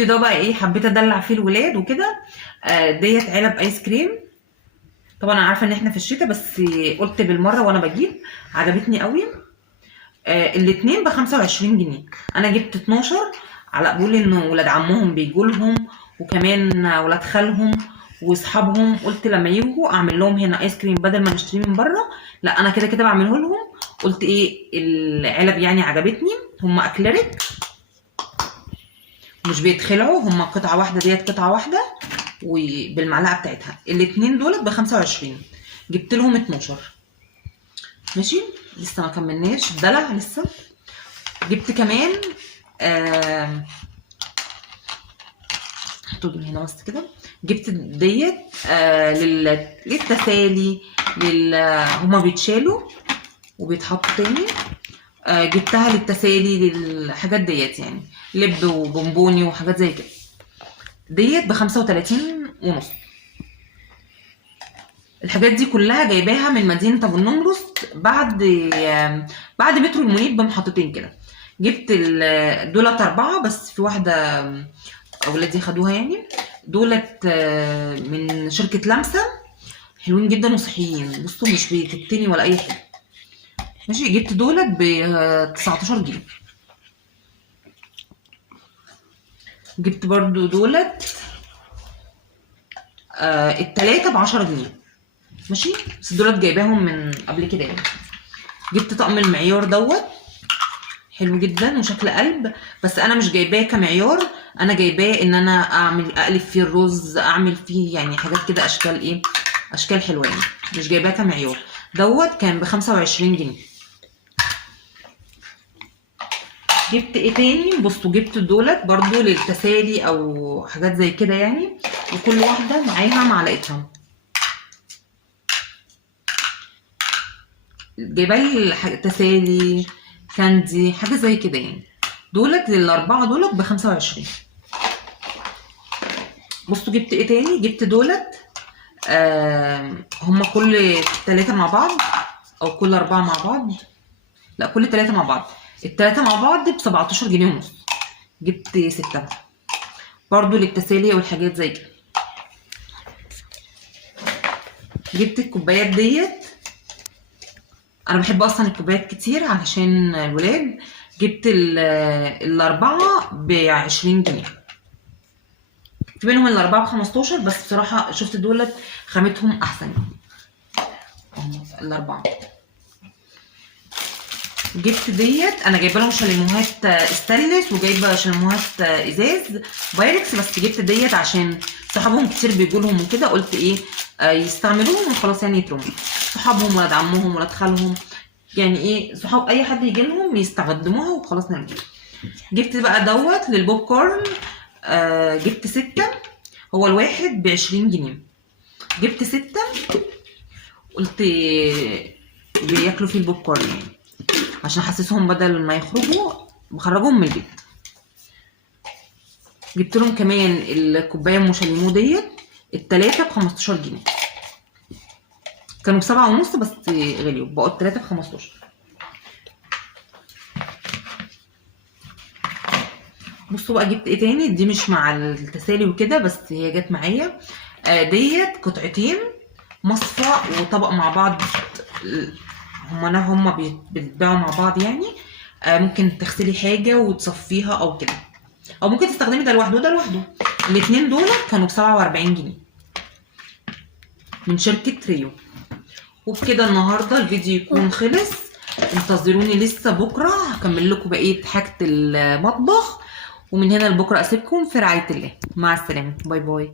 الفيديو ده بقى ايه، حبيت ادلع فيه الولاد وكده. ديت علب ايس كريم. طبعا انا عارفه ان احنا في الشتاء، بس قلت بالمره وانا بجيب عجبتني قوي. الاتنين ب 25 جنيه. انا جبت 12 على قبول ان ولاد عمهم بيجوا لهم، وكمان ولاد خالهم واصحابهم. قلت لما يجوا اعمل لهم هنا ايس كريم بدل ما نشتريه من بره. لا انا كده كده بعمله لهم. قلت ايه، العلب يعني عجبتني. هم اكليريك مش بيتخلعوا، هم قطعه واحده، ديت قطعه واحده وبالمعلقه بتاعتها. الاتنين دولت ب 25. جبت لهم 12. ماشي، لسه ما كملناش دلع لسه. جبت كمان حطوا دول هنا بس كده. جبت ديت للتسالي، هما بيتشالوا وبيتحطوا تاني. جبتها للتسالي للحاجات ديت، يعني لب وبونبوني وحاجات زي كده. ديت ب 35.5. الحاجات دي كلها جايباها من مدينة ابو النمرس، بعد مترو المنيب بمحطتين كده. جبت دولت 4، بس في واحدة اولادي خدوها يعني. دولت من شركة لمسة، حلوين جدا وصحيين. بصوا مش بتتني ولا اي حاجة. ماشي، جبت دولت ب 19 جنيه. جبت برضو دولت التلاتة ب10 جنيه. ماشي، بس دولت جايباهم من قبل كده يعني. جبت طقم المعيار دوت، حلو جدا وشكل قلب، بس انا مش جايباه كمعيار. انا جايباه ان انا اقلب فيه الرز، اعمل فيه يعني حاجات كده، اشكال ايه، اشكال حلوه يعني. مش جايباه كمعيار. دوت كان ب 25 جنيه. جبت ايه تاني؟ بصوا، جبت دولت برضو للتسالي او حاجات زي كده يعني، وكل واحده معاها معلقتها. جايبه تسالي، كاندي، حاجه زي كده يعني. دولت للاربعه دولت ب 25. بصوا جبت ايه تاني؟ جبت دولت هما كل 3 مع بعض او كل 4 مع بعض. لا، كل 3 مع بعض. التلاتة مع بعض ب 17 جنيه ونص. جبت 6 برضو للتسالي والحاجات زي كده. جبت الكوبايات ديت. انا بحب اصلا الكوبايات كتير علشان الولاد. جبت الاربعة ب 20 جنيه. في منهم الاربعة ب 15، بس بصراحة شفت دولت خامتهم احسن. الاربعة. جبت ديت، انا جايبه لهم شاليموهات استانلس، وجايبه شاليموهات ازاز بايركس، بس جبت ديت عشان صحابهم كتير بيجوا لهم وكده. قلت ايه، يستعملوهم وخلاص يعني، يترموا. صحابهم، ولاد عمهم، ولاد خالهم، يعني ايه، صحاب اي حد يجي لهم يستخدموها وخلاص نرميها. جبت بقى دوت للبوب كورن. جبت 6. هو الواحد ب20 جنيه. جبت 6. قلت بياكلوا فيه البوب كورن يعني، عشان احسسهم بدل ما يخرجوا بخرجهم من البيت. جبت لهم كمان الكوبايه ام شاليمو ديت، التلاتة ب 15 جنيه. كانوا ب7.5 بس غليوا، بقوا التلاتة ب 15. بصوا بقى جبت ايه تاني. دي مش مع التسالي وكده، بس هي جت معايا. ديت قطعتين مصفى وطبق مع بعض. هما بيتباعوا مع بعض يعني. ممكن تغسلي حاجه وتصفيها او كده، او ممكن تستخدمي ده لوحده وده لوحده. الاتنين دول كانوا ب47 جنيه من شركه تريو. وبكده النهارده الفيديو يكون خلص. انتظروني لسه بكره هكمل لكم بقيه حاجه المطبخ. ومن هنا لبكره اسيبكم في رعايه الله. مع السلامه، باي باي.